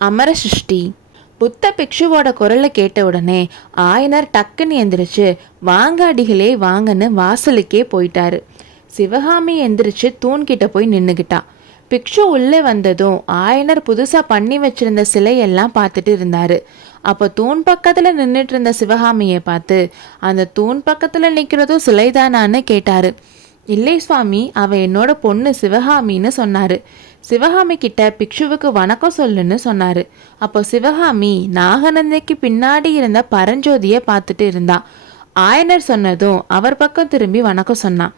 அமர சிருஷ்டி. புத்த பிக்ஷுவோட குரலை கேட்ட உடனே ஆயனர் டக்குன்னு எந்திரிச்சு வாங்க அடிகளே வாங்கன்னு வாசலுக்கே போயிட்டாரு. சிவகாமி எந்திரிச்சு தூண்கிட்ட போய் நின்றுக்கிட்டா. பிக்ஷு உள்ளே வந்ததும் ஆயனர் புதுசாக பண்ணி வச்சிருந்த சிலையெல்லாம் பார்த்துட்டு இருந்தாரு. அப்போ தூண் பக்கத்தில் நின்றுட்டு இருந்த சிவகாமியை பார்த்து அந்த தூண் பக்கத்தில் நிற்கிறதும் சிலைதானான்னு கேட்டாரு. இல்லை சுவாமி, அவ என்னோட பொண்ணு சிவகாமின்னு சொன்னாரு. சிவகாமி கிட்ட பிக்ஷுவுக்கு வணக்கம் சொல்லுன்னு சொன்னாரு. அப்போ சிவகாமி நாகநந்திக்கு பின்னாடி இருந்த பரஞ்சோதியை பார்த்துட்டு இருந்தா. ஆயனர் சொன்னதும் அவர் பக்கம் திரும்பி வணக்கம் சொன்னான்.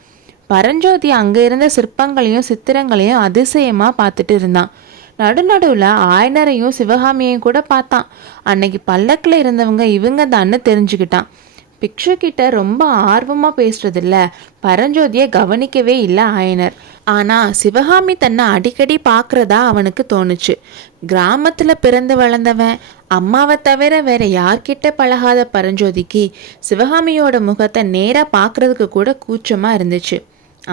பரஞ்சோதி அங்க இருந்த சிற்பங்களையும் சித்திரங்களையும் அதிசயமா பார்த்துட்டு இருந்தான். நடுநடுவில் ஆயனரையும் சிவகாமியையும் கூட பார்த்தான். அன்னைக்கு பல்லக்கில் இருந்தவங்க இவங்க தான்னு தெரிஞ்சுக்கிட்டான். பிக்ஷு கிட்ட ரொம்ப ஆர்வமாக பேசுறதில்ல பரஞ்சோதியை கவனிக்கவே இல்லை ஆயனர். ஆனால் சிவகாமி தன்னை அடிக்கடி பார்க்குறதா அவனுக்கு தோணுச்சு. கிராமத்தில் பிறந்து வளர்ந்தவன், அம்மாவை தவிர வேற யார்கிட்ட பழகாத பரஞ்சோதிக்கு சிவகாமியோட முகத்தை நேராக பார்க்குறதுக்கு கூட கூச்சமாக இருந்துச்சு.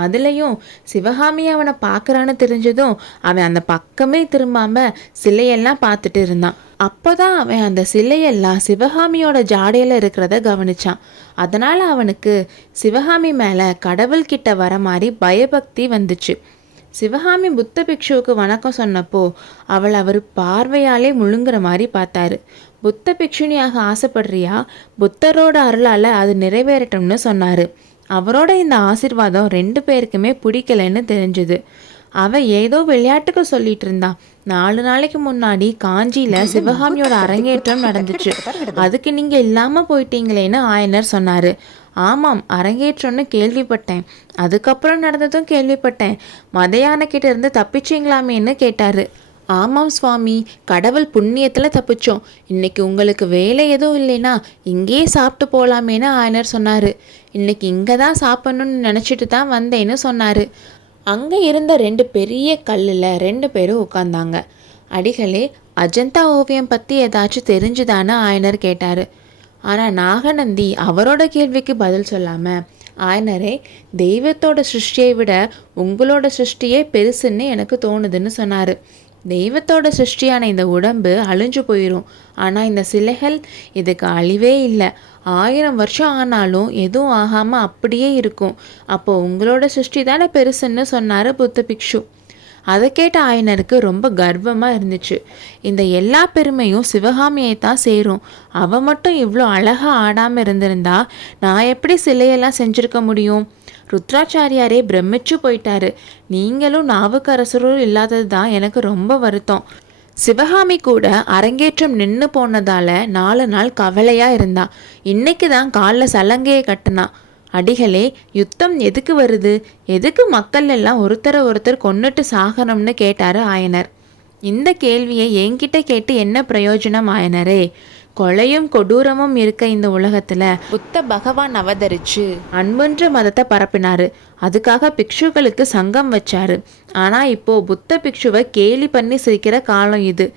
அதுலேயும் சிவகாமி அவனை பார்க்குறான்னு தெரிஞ்சதும் அவன் அந்த பக்கமே திரும்பாம சிலையெல்லாம் பார்த்துட்டு இருந்தான். அப்போதான் அவன் அந்த சிலையெல்லாம் சிவகாமியோட ஜாடையில் இருக்கிறத கவனிச்சான். அதனால் அவனுக்கு சிவகாமி மேலே கடவுள்கிட்ட வர மாதிரி பயபக்தி வந்துச்சு. சிவகாமி புத்த பிக்ஷுவுக்கு வணக்கம் சொன்னப்போ அவர் பார்வையாலே முழுங்குற மாதிரி பார்த்தாரு. புத்த பிக்ஷுனியாக ஆசைப்படுறியா? புத்தரோட அருளால் அது நிறைவேறட்டும்னு சொன்னார். அவரோட இந்த ஆசீர்வாதம் 2 பேருக்குமே பிடிக்கலன்னு தெரிஞ்சுது. அவன் ஏதோ விளையாட்டுக்கு சொல்லிட்டு இருந்தான். 4 நாளைக்கு முன்னாடி காஞ்சியில் சிவகாமியோட அரங்கேற்றம் நடந்துச்சு. அதுக்கு நீங்கள் இல்லாமல் போயிட்டீங்களேன்னு ஆயனர் சொன்னார். ஆமாம், அரங்கேற்றம்னு கேள்விப்பட்டேன். அதுக்கப்புறம் நடந்ததும் கேள்விப்பட்டேன். மதையானக்கிட்ட இருந்து தப்பிச்சிங்களாமேன்னு கேட்டார். ஆமாம் சுவாமி, கடவுள் புண்ணியத்தில் தப்பிச்சோம். இன்னைக்கு உங்களுக்கு வேலை எதுவும் இல்லைன்னா இங்கேயே சாப்பிட்டு போகலாமேன்னு ஆயனர் சொன்னார். இன்னைக்கு இங்கே தான் சாப்பிட்ணுன்னு நினச்சிட்டு தான் வந்தேன்னு சொன்னார். அங்கே இருந்த 2 பெரிய கல்லில் 2 பேரும் உட்காந்தாங்க. அடிகளே, அஜந்தா ஓவியம் பற்றி ஏதாச்சும் தெரிஞ்சுதான்னு ஆயனர் கேட்டார். ஆனால் நாகநந்தி அவரோட கேள்விக்கு பதில் சொல்லாமல், ஆயனரே, தெய்வத்தோட சிருஷ்டியை விட உங்களோட சிருஷ்டியே பெருசுன்னு எனக்கு தோணுதுன்னு சொன்னார். தெய்வத்தோட சிருஷ்டியான இந்த உடம்பு அழிஞ்சு போயிடும். ஆனால் இந்த சிலைகள் இதுக்கு அழிவே இல்லை. 1000 வருஷம் ஆனாலும் எதுவும் ஆகாமல் அப்படியே இருக்கும். அப்போது உங்களோட சிருஷ்டி தானே பெருசுன்னு சொன்னார் புத்த பிக்ஷு. அதை கேட்ட ஆயனருக்கு ரொம்ப கர்வமாக இருந்துச்சு. இந்த எல்லா பெருமையும் சிவகாமியை தான் சேரும். அவள் மட்டும் இவ்வளோ அழகாக ஆடாமல் இருந்திருந்தா நான் எப்படி சிலையெல்லாம் செஞ்சுருக்க முடியும்? ருத்ராச்சாரியாரே பிரமிச்சு போயிட்டாரு. நீங்களும் நாவுக்கரசரும் இல்லாதது தான் எனக்கு ரொம்ப வருத்தம். சிவகாமி கூட அரங்கேற்றம் நின்று போனதால 4 நாள் கவலையாக இருந்தா. இன்னைக்கு தான் காலில் சலங்கையை கட்டினா. அடிகளே, யுத்தம் எதுக்கு வருது? எதுக்கு மக்கள் எல்லாம் ஒருத்தர் கொன்னுட்டு சாகணும்னு கேட்டாரு ஆயனர். இந்த கேள்வியை என்கிட்ட கேட்டு என்ன பிரயோஜனம் ஆயனரே? கொலையும் கொடூரமும் இருக்க இந்த உலகத்துல புத்த பகவான் அவதரிச்சு அன்புன்ற மதத்தை பரப்பினாரு. அதுக்காக பிக்ஷுக்களுக்கு சங்கம் வச்சாரு. ஆனா இப்போ புத்த பிக்ஷுவை கேலி பண்ணி சிரிக்கிற காலம் இது.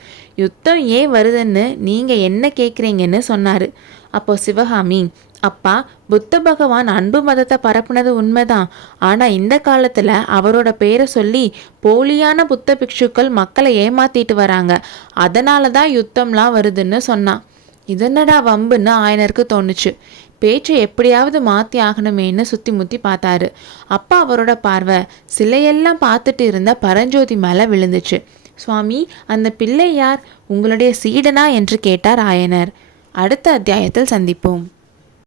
யுத்தம் ஏன் வருதுன்னு நீங்க என்ன கேட்குறீங்கன்னு சொன்னாரு. அப்போ சிவகாமி, அப்பா, புத்த பகவான் அன்பு மதத்தை பரப்புனது உண்மைதான். ஆனால் இந்த காலத்தில் அவரோட பேரை சொல்லி போலியான புத்த பிக்ஷுக்கள் மக்களை ஏமாத்திட்டு வராங்க. அதனால தான் யுத்தம்லாம் வருதுன்னு சொன்னான். இதனடா வம்புன்னு ஆயனருக்கு தோணுச்சு. பேச்சை எப்படியாவது மாற்றி ஆகணுமேன்னு சுற்றி முற்றி பார்த்தாரு. அப்பா அவரோட பார்வை சிலையெல்லாம் பார்த்துட்டு இருந்த பரஞ்சோதி மேலே விழுந்துச்சு. சுவாமி, அந்த பிள்ளை யார்? உங்களுடைய சீடனா என்று கேட்டார் ஆயனர். அடுத்த அத்தியாயத்தில் சந்திப்போம்.